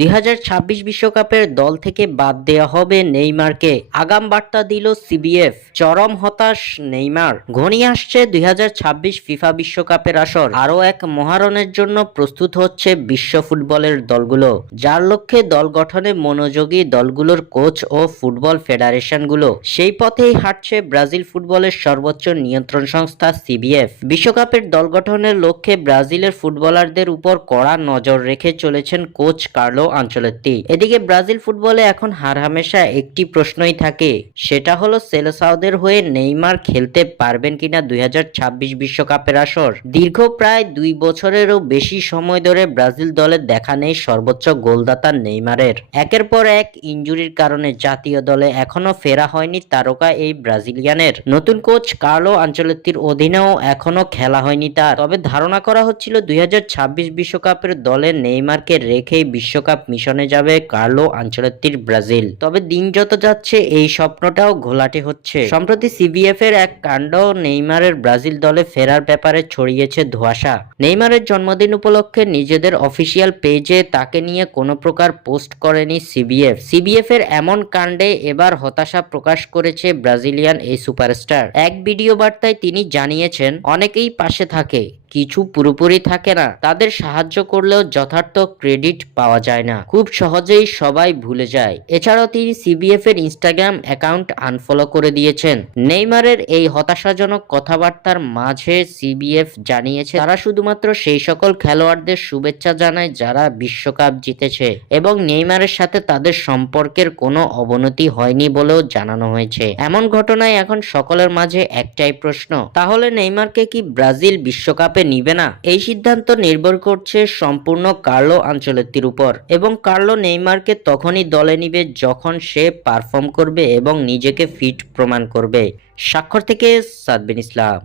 2026 বিশ্বকাপের দল থেকে বাদ দেওয়া হবে নেইমারকে, আগাম বার্তা দিল সিবিএফ। চরম হতাশ নেইমার। ঘনিয়ে আসছে 2026 ফিফা বিশ্বকাপের আসর। আরও এক মহারণের জন্য প্রস্তুত হচ্ছে বিশ্ব ফুটবলের দলগুলো, যার লক্ষ্যে দল গঠনে মনোযোগী দলগুলোর কোচ ও ফুটবল ফেডারেশনগুলো। সেই পথেই হাঁটছে ব্রাজিল ফুটবলের সর্বোচ্চ নিয়ন্ত্রণ সংস্থা সিবিএফ। বিশ্বকাপের দল গঠনের লক্ষ্যে ব্রাজিলের ফুটবলারদের উপর কড়া নজর রেখে চলেছেন কোচ কার্লো আনচেলত্তি। এদিকে ব্রাজিল ফুটবলে এখন হারহামেশা একটি প্রশ্নই থাকে, সেটা হলো সেলেসাওদের হয়ে নেইমার খেলতে পারবেন কিনা 2026 বিশ্বকাপের আসর। দীর্ঘ প্রায় 2 বছরেরও বেশি সময় ধরে ব্রাজিল দলে দেখা নেই সর্বোচ্চ গোলদাতা নেইমারের। একের পর এক ইনজুরির কারণে জাতীয় দলে এখনো ফেরা হয়নি তারকা এই ব্রাজিলিয়ানের। নতুন কোচ কার্লো আনচেলত্তির অধীনেও এখনো খেলা হয়নি তার। তবে ধারণা করা হচ্ছিল 2026 বিশ্বকাপের দলে নেইমারকে রেখেই বিশ্বকাপ মিশনে যাবে কার্লো আনচেলত্তির ব্রাজিল। তবে দিন যত যাচ্ছে এই স্বপ্নটাও ঘোলাটে হচ্ছে। সম্প্রতি সিবিএফ এর এক কাণ্ড নেইমারের ব্রাজিল দলে ফেরার ব্যাপারে ছড়িয়েছে ধোঁয়াশা। নেইমারের জন্মদিন উপলক্ষে নিজেদের অফিসিয়াল পেজে তাকে নিয়ে কোনো প্রকার পোস্ট করেনি সিবিএফ। সিবিএফ এর এমন কাণ্ডে এবার হতাশা প্রকাশ করেছে ব্রাজিলিয়ান এই সুপারস্টার। এক ভিডিও বার্তায় তিনি জানিয়েছেন, অনেকেই পাশে থাকে, কিছু পুরোপুরি থাকে না, তাদের সাহায্য করলেও যথার্থ ক্রেডিট পাওয়া যায় না, খুব সহজেই সবাই ভুলে যায়। এছাড়াও তিনি সিবিএফ এর ইনস্টাগ্রাম অ্যাকাউন্ট আনফলো করে দিয়েছেন। নেইমারের এই হতাশাজনক কথাবার্তার মাঝে সিবিএফ জানিয়েছে তারা শুধুমাত্র সেই সকল খেলোয়াড়দের শুভেচ্ছা জানায় যারা বিশ্বকাপ জিতেছে এবং নেইমারের সাথে তাদের সম্পর্কের কোনো অবনতি হয়নি বলেও জানানো হয়েছে। এমন ঘটনায় এখন সকলের মাঝে একটাই প্রশ্ন, তাহলে নেইমারকে কি ব্রাজিল বিশ্বকাপে নিবে না? এই সিদ্ধান্ত নির্ভর করছে সম্পূর্ণ কার্লো আনচেলত্তির উপর, এবং কার্লো নেইমারকে তখনই দলে নিবে যখন সে পারফর্ম করবে এবং নিজেকে ফিট প্রমাণ করবে। স্বাক্ষর থেকে সাদবিন ইসলাম।